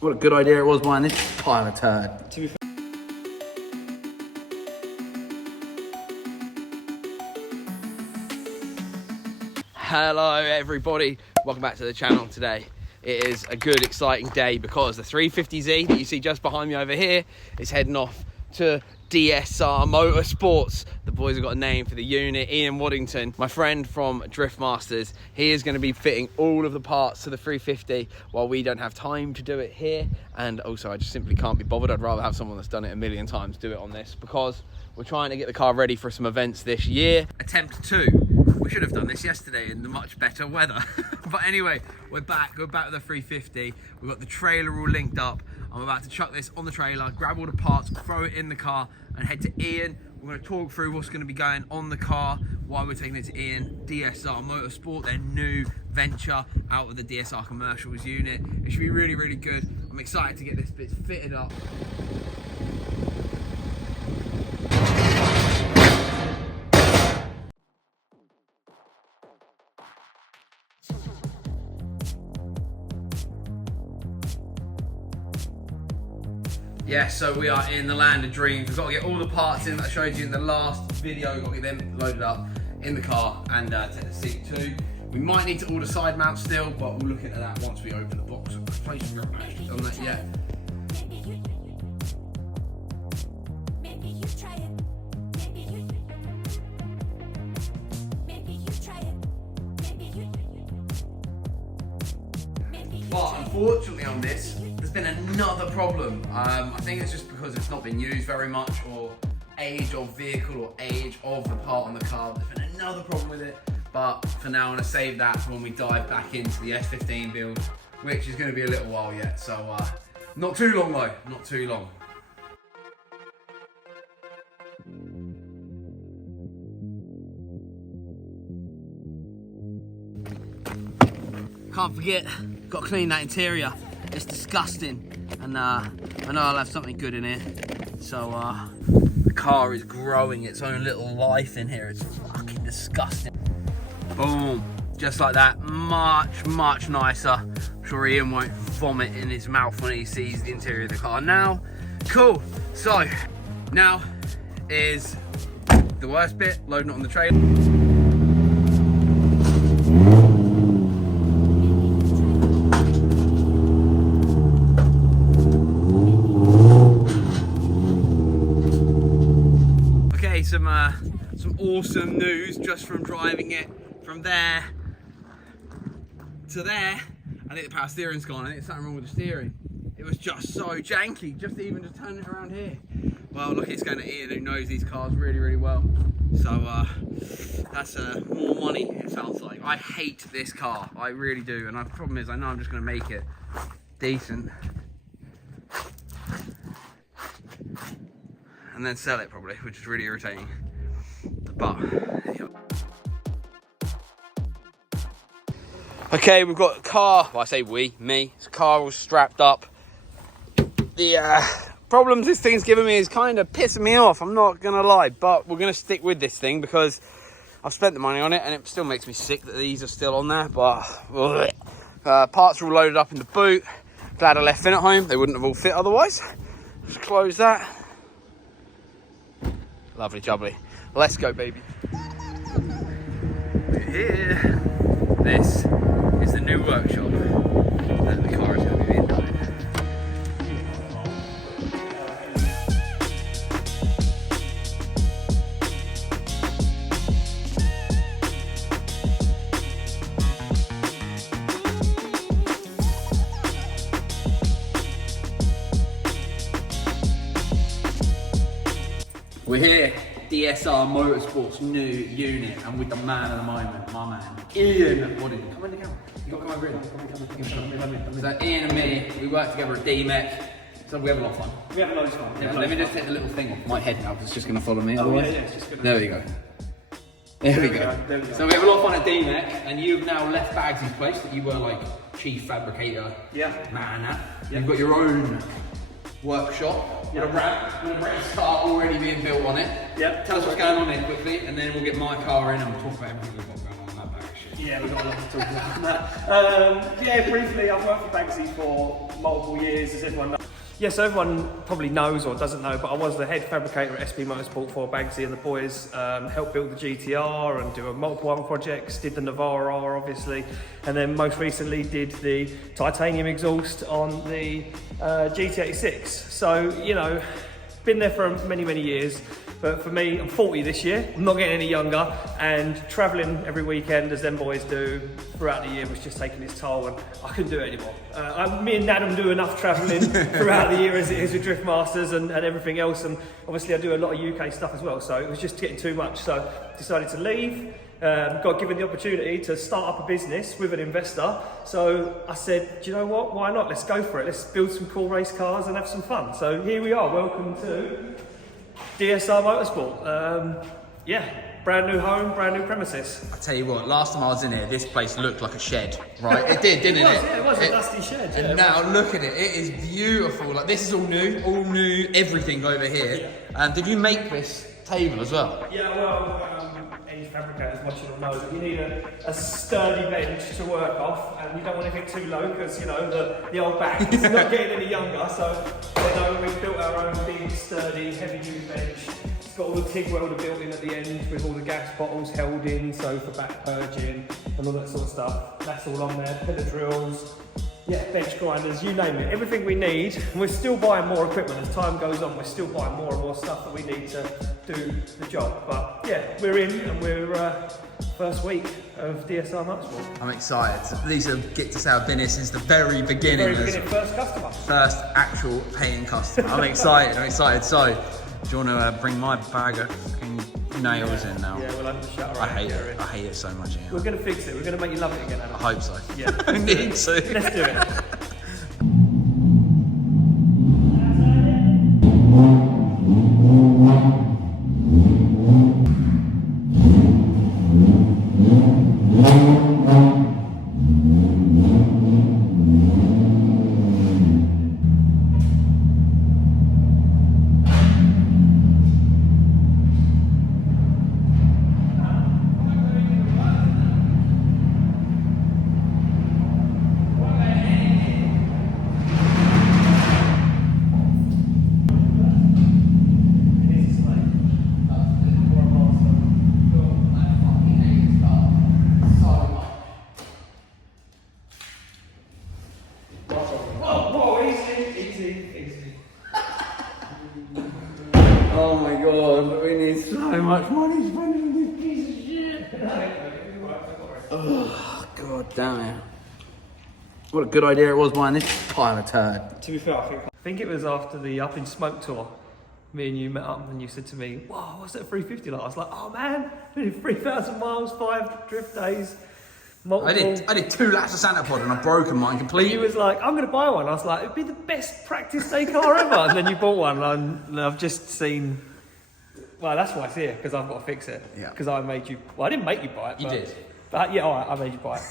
What a good idea it was buying this pile of turd. To be fair. Hello everybody, welcome back to the channel. Today it is a good exciting day because the 350Z that you see just behind me over here is heading off to DSR Motorsports. The boys have got a name for the unit. Ian Waddington, my friend from Drift Masters, he is going to be fitting all of the parts to the 350 while we don't have time to do it here. And also I just simply can't be bothered. I'd rather have someone that's done it a million times do it on this, because we're trying to get the car ready for some events this year. Attempt 2. We should have done this yesterday in the much better weather. But anyway, we're back with the 350. We've got the trailer all linked up. I'm about to chuck this on the trailer, grab all the parts, throw it in the car and head to Ian. We're going to talk through what's going to be going on the car, why we're taking it to Ian. DSR Motorsport, their new venture out of the DSR Commercials unit. It should be really, really good. I'm excited to get this bit fitted up. Yeah, so we are in the land of dreams. We've got to get all the parts in that I showed you in the last video. We've got to get them loaded up in the car and take the seat too. We might need to order side mounts still, but we'll look into that once we open the box. On that yet. But unfortunately on this, there's been another problem. I think it's just because it's not been used very much, or age of vehicle or age of the part on the car. There's been another problem with it, but for now I'm going to save that for when we dive back into the S15 build, which is going to be a little while yet. So not too long though, not too long. Can't forget, got to clean that interior. It's disgusting, and I know I'll have something good in here. So the car is growing its own little life in here. It's fucking disgusting. Boom, just like that. Much, much nicer. I'm sure Ian won't vomit in his mouth when he sees the interior of the car now. Cool. So now is the worst bit, loading it on the trailer. Some awesome news just from driving it from there to there. I think the power steering's gone. I think there's something wrong with the steering. It was just so janky, just to turn it around here. Well, lucky it's going to Ian, who knows these cars really, really well. So that's more money, it sounds like. I hate this car, I really do. And the problem is, I know I'm just going to make it decent and then sell it probably, which is really irritating. But okay, we've got a car. Well, I say me. This car all strapped up. The problems this thing's giving me is kind of pissing me off, I'm not gonna lie. But we're gonna stick with this thing because I've spent the money on it, and it still makes me sick that these are still on there. But parts are all loaded up in the boot. Glad I left Finn at home. They wouldn't have all fit otherwise. Just close that. Lovely jubbly. Let's go, baby. We're here. This is the new workshop that the car is going to be being done in. We're here. DSR Motorsport's new unit, and with the man of the moment, my man, Ian Waddington. Come in the camera. You got to come over in. So Ian and me, we work together at DMEC, so we have a lot of fun. We have a lot of fun. Yeah, let me just take the little thing off my head now, because it's just going to follow me otherwise. Yeah, it's just gonna... There we go. There we go. So we have a lot of fun at DMEC, and you've now left Bagsy's place that you were like chief fabricator man at. You've got your own workshop. With a race car already being built on it. Yep. Tell us what's going on there quickly, and then we'll get my car in and we'll talk about everything we've got going on in that bag of shit. Yeah, we've got a lot to talk about that. Yeah, briefly, I've worked for Baggsy for multiple years, as everyone knows. Yeah, so everyone probably knows or doesn't know, but I was the head fabricator at SP Motorsport for Baggsy, and the boys helped build the GTR and do multiple other projects, did the Navara R obviously, and then most recently did the titanium exhaust on the GT86. So, you know, been there for many, many years. But for me, I'm 40 this year, I'm not getting any younger, and travelling every weekend, as them boys do, throughout the year was just taking its toll, and I couldn't do it anymore. Me and Adam do enough travelling throughout the year as it is with Drift Masters and everything else, and obviously I do a lot of UK stuff as well, so it was just getting too much, so decided to leave. Got given the opportunity to start up a business with an investor, so I said, do you know what, why not, let's go for it, let's build some cool race cars and have some fun. So here we are, welcome to DSR Motorsport. Yeah, brand new home, brand new premises. I tell you what, last time I was in here, this place looked like a shed, right? It did, didn't it? Yeah, it was a dusty shed. And now look at it, it is beautiful. Like, this is all new, everything over here. And did you make this table as well? Yeah, well, any fabricators watching will know that you need a sturdy bench to work off, and you don't want anything too low because, you know, the old back is not getting any younger. So, you know, we've built our own big, sturdy, heavy-duty bench. It's got all the TIG welder built in at the end with all the gas bottles held in, so for back purging and all that sort of stuff. That's all on there. Pillar drills. Yeah, bench grinders, you name it, everything we need. And we're still buying more equipment as time goes on. We're still buying more and more stuff that we need to do the job. But yeah, we're in, and we're first week of DSR Motorsport. I'm excited. These are get to say I've been here since the very beginning. First customer. First actual paying customer. I'm excited. So, do you want to bring my bag of fucking nails in now? Yeah, we'll have to shut I hate it so much here. We're going to fix it. We're going to make you love it again, Adam. I hope so. Yeah. I need to. Let's do it. Oh my god, we need so much money spent on this piece of shit. Oh, god damn it. What a good idea it was buying this pile of turd. To be fair, I think it was after the Up in Smoke tour, me and you met up and you said to me, "Wow, what's that 350 like?" I was like, "Oh man, we did 3,000 miles, 5 drift days, multiple." I did 2 laps of Santa Pod and I've broken mine completely. You was like, "I'm going to buy one." I was like, "It'd be the best practice day car ever." And then you bought one, and I've just seen. Well, that's why it's here, because I've got to fix it. Yeah. Because I made you. Well, I didn't make you buy it. You did. But yeah, all right, I made you buy it.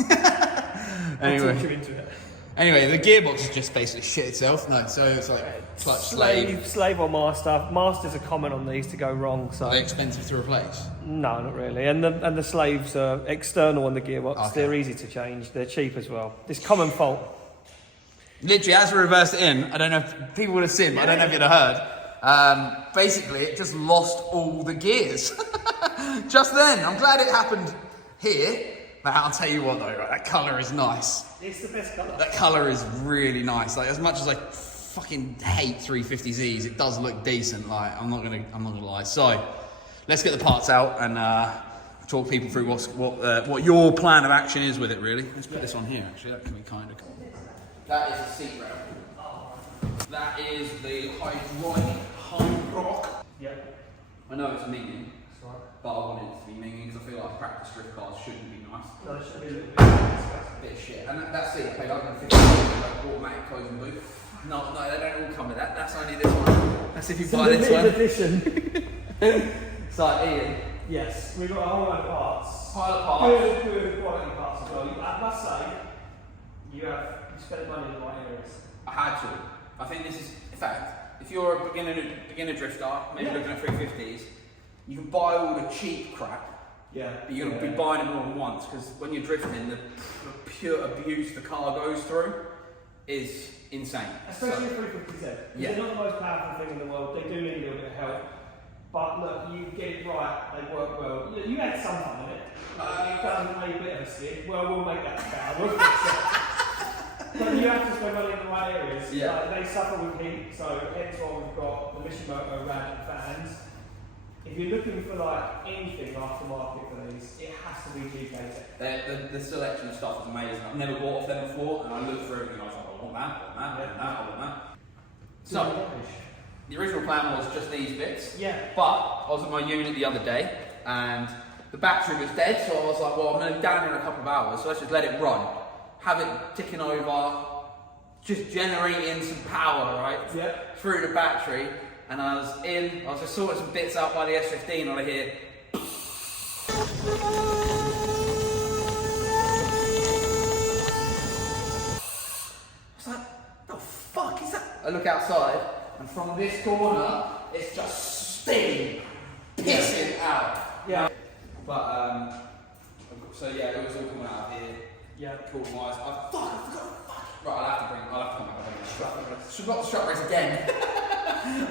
Anyway. I'll talk you into it. Anyway, the gearbox is just basically shit itself. No, so it's like clutch slave or master. Masters are common on these to go wrong. So are they expensive to replace? No, not really. And the slaves are external on the gearbox. Okay. They're easy to change. They're cheap as well. It's common fault. Literally, as we reversed it in, I don't know if people would have seen, but I don't know if you'd have heard. Basically, it just lost all the gears. Just then. I'm glad it happened here. But I'll tell you what though, right, that colour is nice. It's the best colour. That colour is really nice. Like, as much as I fucking hate 350Zs, it does look decent. Like, I'm not gonna lie. So, let's get the parts out and talk people through what your plan of action is with it. Really, let's put this on here. Actually, that can be kind of cool. That is a seat rail. That is the hydraulic home block. Yep. I know it's minging, but I want it to be minging because I feel like practice drift cars shouldn't be nice. No, it should be a little bit Bit of shit. And that's it. Okay, I'm going to like automatic closing loop. No, they don't all come with that. That's only this one. That's if you buy this one. Edition. So, Ian. Yes, we've got a whole load of parts. Pile of parts. Good quality parts as well. I must say, you spent money in the right areas. I had to. I think this is, in fact, if you're a beginner drifter, maybe looking at 350s, you can buy all the cheap crap Yeah. But you're going to be buying them all at once, because when you're drifting, the pure abuse the car goes through is insane. Especially a 350Z. Yeah. They're not the most powerful thing in the world. They do need a little bit of help. But look, you get it right, they work well. You had some fun in it. You've done a bit of a skid. Well, we'll make that better. We'll fix it. But you have to spend money in the right areas. Yeah. Like, they suffer with heat, so hence why we've got the Mishimoto rad fans. If you're looking for like anything aftermarket for these, it has to be GK. The selection of stuff is amazing. I've never bought off them before, and I looked through everything and I was like, I want that, I want that, I want that, I want that. So, the original plan was just these bits. Yeah. But I was at my unit the other day, and the battery was dead, so I was like, well, I'm going to be down here in a couple of hours, so let's just let it run. Have it ticking over, just generating some power, right? Yeah. Through the battery. And I was just sorting some bits out by the S15, and I hear. I was like, the fuck is that? I look outside, and from this corner, it's just steam pissing out. Yeah. But, so yeah, it was all coming out of here. Yeah. Cool, wise. I forgot. Right, I'll have to come back. Forgot the strap race again.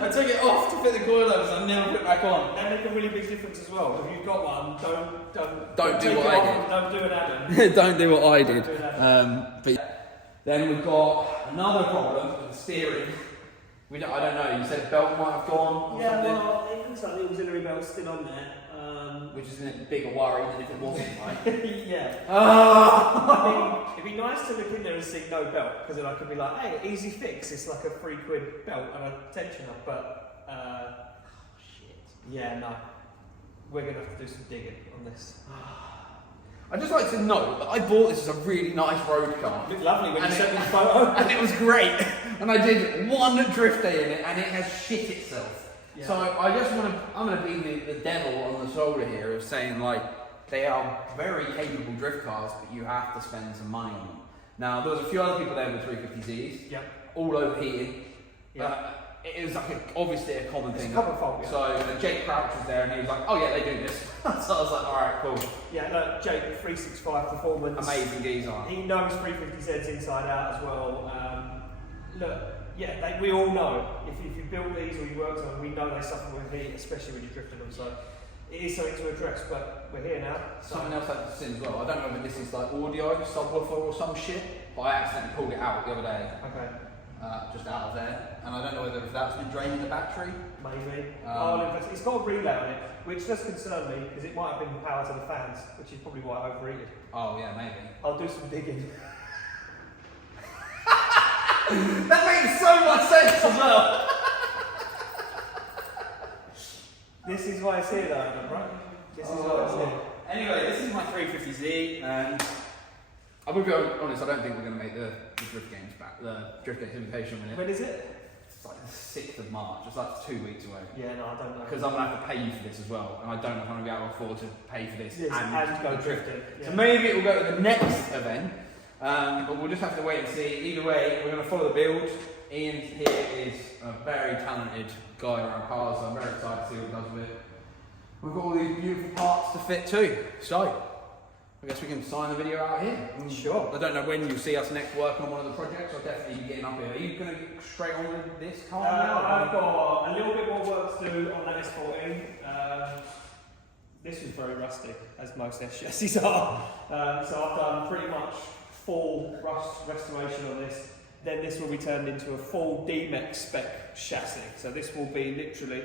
I took it off to fit the coilovers and I never put it back on. They make a really big difference as well. If you've got one, don't do what I did. Don't do an Adam. Don't do what I did. Don't do an But then we've got another problem with the steering. I don't know. You said belt might have gone. Or Yeah, something, well, it looks like the auxiliary belt's still on there. which is a bigger worry than if it wasn't, right? Yeah. Ah! I mean, it'd be nice to look in there and see no belt, because then I could be like, hey, easy fix. It's like a £3 belt and a tensioner, but shit. Yeah, no. We're gonna have to do some digging on this. I'd just like to note that I bought this as a really nice road car. It looked lovely when And you it- sent me the photo. And it was great. And I did one drift day in it and it has shit itself. Yeah. So I'm going to be the devil on the shoulder here of saying, like, they are very capable drift cars, but you have to spend some money on them. Now, there was a few other people there with 350Zs, Yep. all overheated. Yeah. It was like obviously a common It's thing. a common fault, yeah. So Jake Crouch was there and he was like, oh yeah, they do this. So I was like, alright, cool. Yeah, look, Jake, 365 performance. Amazing geezer. He knows 350Zs inside out as well. Look, yeah, we all know if you build these or you work on them, we know they suffer with heat, especially when you're drifting them. So it is something to address, but we're here now. Something else I had to sin as well. I don't know if this is like audio, subwoofer or some shit, but I accidentally pulled it out the other day. Okay. Just out of there. And I don't know whether if that's been draining the battery. Maybe. It's got a relay on it, which does concern me because it might have been power to the fans, which is probably why I overheated. Oh yeah, maybe. I'll do some digging. That makes so much sense as well. This is why it's here, though, right? This is why it's here. Anyway, this is my 350Z, and I will be honest, I don't think we're going to make the drift games back, the drift games invitation minute. When is it? It's like the 6th of March, it's like 2 weeks away. Yeah, no, I don't know. Because I'm going to have to pay you for this as well, and I don't know if I'm going to be able to afford to pay for this Yes, and go the drifting. Yeah. So maybe it will go to the next event, but we'll just have to wait and see. Either way, we're going to follow the build. Ian here is a very talented guy around cars, so I'm very excited to see what he does with it. We've got all these beautiful parts to fit too, so I guess we can sign the video out here. Sure. I don't know when you'll see us next working on one of the projects. I'll definitely be getting up here. Are you going to get straight on with this car now? I've got a little bit more work to do on that S14. This was very rustic, as most S chassis are. So I've done pretty much full rust restoration on this. Then this will be turned into a full DMEX spec chassis. So this will be literally,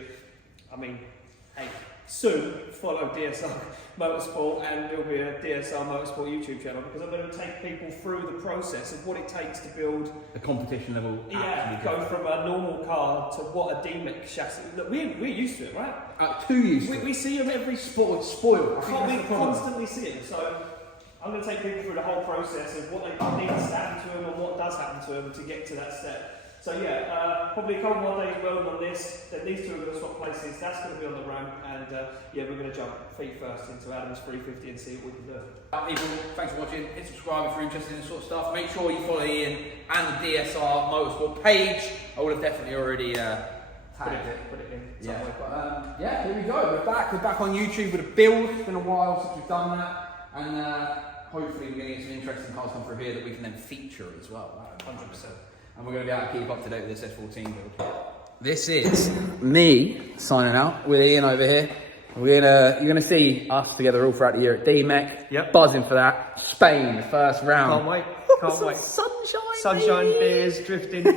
hey, soon follow DSR Motorsport, and there'll be a DSR Motorsport YouTube channel, because I'm going to take people through the process of what it takes to build the competition level. Yeah, go from a normal car to what a DMEX chassis. Look, we're used to it, right? Too used to it. We see them every Spoiled. I think We that's the problem. constantly see them. So I'm going to take people through the whole process of what needs to happen to them and what does happen to them to get to that step. So yeah, probably a couple more days welding on this. Then these two are going to swap places. That's going to be on the ramp, and yeah, we're going to jump feet first into Adam's 350 and see what we can do. People, thanks for watching. Hit subscribe if you're interested in this sort of stuff. Make sure you follow Ian and the DSR Motorsport page. I would have definitely already put it in. Yeah, but, yeah, here we go. We're back on YouTube with a build. It's been a while since we've done that, and hopefully we're going to get some interesting cars come through here that we can then feature as well. 100%. And we're going to be able to keep up to date with this S14 build. This is me signing out with Ian over here. You're gonna see us together all throughout the year at DMEC. Yep. Buzzing for that. Spain, first round. Can't wait. Can't wait. Sunshine, beers, drifting. Oh,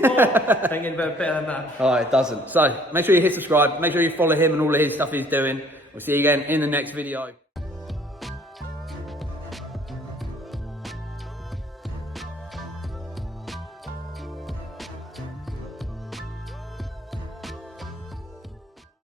ain't getting better than that. Oh, it doesn't. So make sure you hit subscribe. Make sure you follow him and all of his stuff he's doing. We'll see you again in the next video.